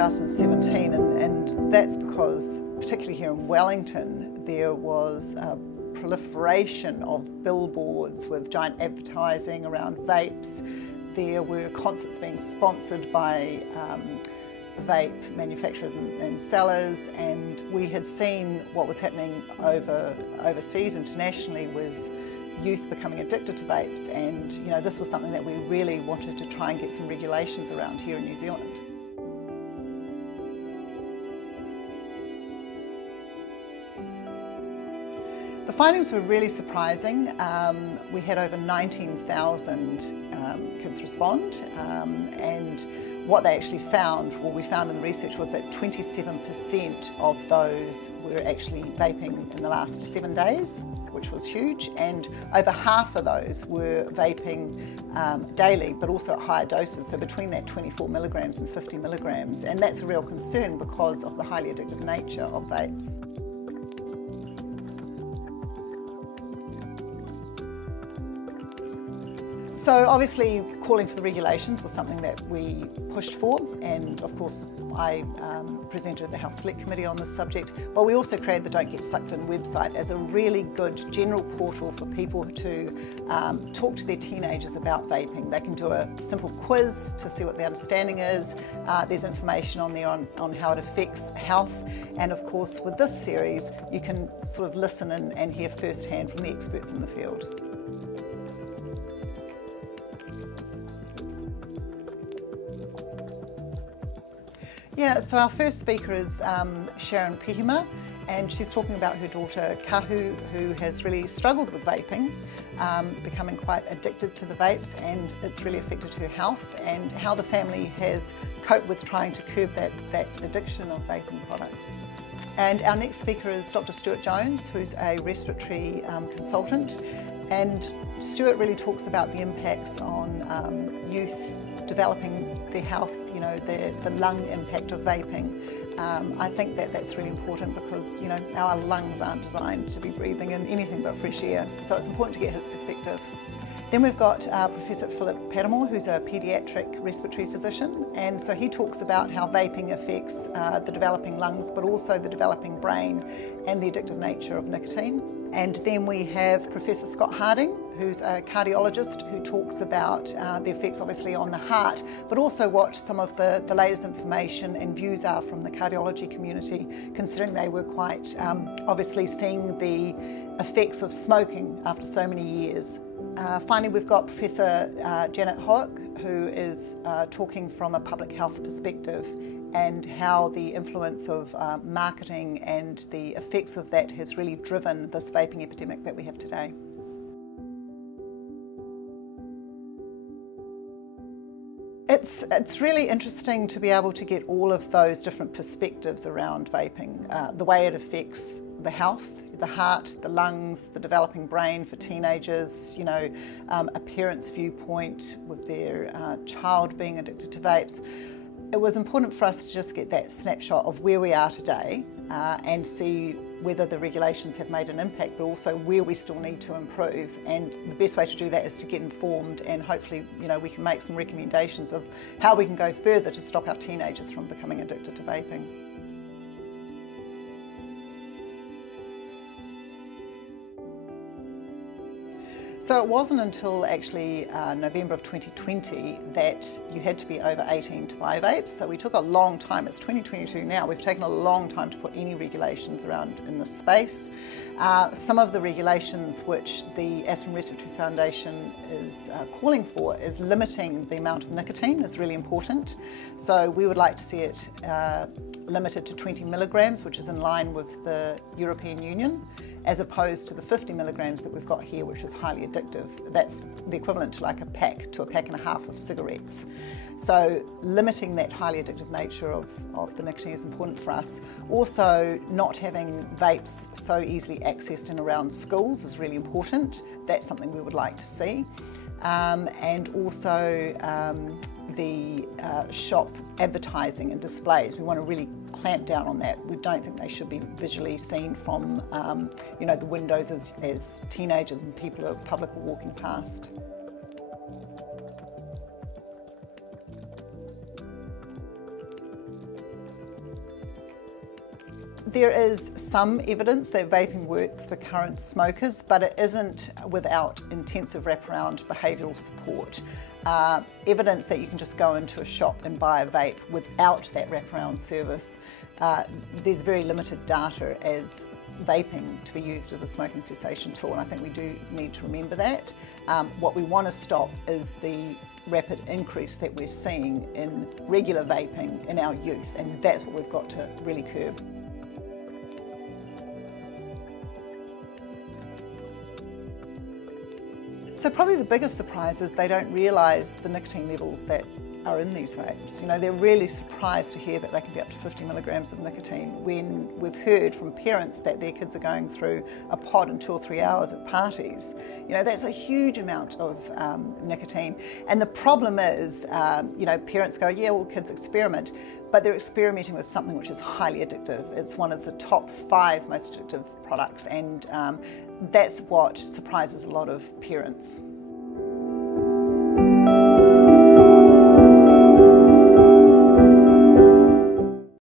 2017, and that's because, particularly here in Wellington, there was a proliferation of billboards with giant advertising around vapes. There were concerts being sponsored by vape manufacturers and sellers, and we had seen what was happening overseas internationally with youth becoming addicted to vapes, and this was something that we really wanted to try and get some regulations around here in New Zealand. The findings were really surprising. We had over 19,000 kids respond, and what they actually found, what we found in the research, was that 27% of those were actually vaping in the last 7 days, which was huge, and over half of those were vaping daily, but also at higher doses, so between that 24 milligrams and 50 milligrams, and that's a real concern because of the highly addictive nature of vapes. So obviously calling for the regulations was something that we pushed for, and of course I presented at the Health Select Committee on this subject, but we also created the Don't Get Sucked In website as a really good general portal for people to talk to their teenagers about vaping. They can do a simple quiz to see what the understanding is. There's information on there on how it affects health, and of course with this series you can sort of listen and hear firsthand from the experts in the field. Yeah, so our first speaker is Sharon Pihima, and she's talking about her daughter Kahu, who has really struggled with vaping, becoming quite addicted to the vapes, and it's really affected her health, and how the family has coped with trying to curb that addiction of vaping products. And our next speaker is Dr. Stuart Jones, who's a respiratory consultant, and Stuart really talks about the impacts on youth developing their health, the lung impact of vaping. I think that's really important because, our lungs aren't designed to be breathing in anything but fresh air, so it's important to get his perspective. Then we've got Professor Philip Paramore, who's a paediatric respiratory physician, and so he talks about how vaping affects the developing lungs, but also the developing brain and the addictive nature of nicotine. And then we have Professor Scott Harding, who's a cardiologist, who talks about the effects obviously on the heart, but also what some of the latest information and views are from the cardiology community, considering they were quite obviously seeing the effects of smoking after so many years. Finally, we've got Professor Janet Hoek, who is talking from a public health perspective and how the influence of marketing and the effects of that has really driven this vaping epidemic that we have today. It's really interesting to be able to get all of those different perspectives around vaping, the way it affects the health, the heart, the lungs, the developing brain for teenagers, a parent's viewpoint with their child being addicted to vapes. It was important for us to just get that snapshot of where we are today and see whether the regulations have made an impact, but also where we still need to improve. And the best way to do that is to get informed, and hopefully, we can make some recommendations of how we can go further to stop our teenagers from becoming addicted to vaping. So it wasn't until actually November of 2020 that you had to be over 18 to buy vapes. So we took a long time. It's 2022 now. We've taken a long time to put any regulations around in this space. Some of the regulations which the Asthma and Respiratory Foundation is calling for is limiting the amount of nicotine. It's really important. So we would like to see it limited to 20 milligrams, which is in line with the European Union, as opposed to the 50 milligrams that we've got here, which is highly addictive. That's the equivalent to like a pack and a half of cigarettes. So limiting that highly addictive nature of the nicotine is important for us. Also, not having vapes so easily accessed in around schools is really important. That's something we would like to see. And also the shop advertising and displays. We want to really clamp down on that. We don't think they should be visually seen from the windows as teenagers and people of public are walking past. There is some evidence that vaping works for current smokers, but it isn't without intensive wraparound behavioural support. Evidence that you can just go into a shop and buy a vape without that wraparound service. There's very limited data as vaping to be used as a smoking cessation tool, and I think we do need to remember that. What we want to stop is the rapid increase that we're seeing in regular vaping in our youth, and that's what we've got to really curb. So probably the biggest surprise is they don't realise the nicotine levels that are in these vapes. You know, they're really surprised to hear that they can be up to 50 milligrams of nicotine when we've heard from parents that their kids are going through a pod in 2 or 3 hours at parties. You know, that's a huge amount of nicotine. And the problem is, you know, parents go, yeah, well, kids experiment, but they're experimenting with something which is highly addictive. It's one of the top 5 most addictive products, and that's what surprises a lot of parents.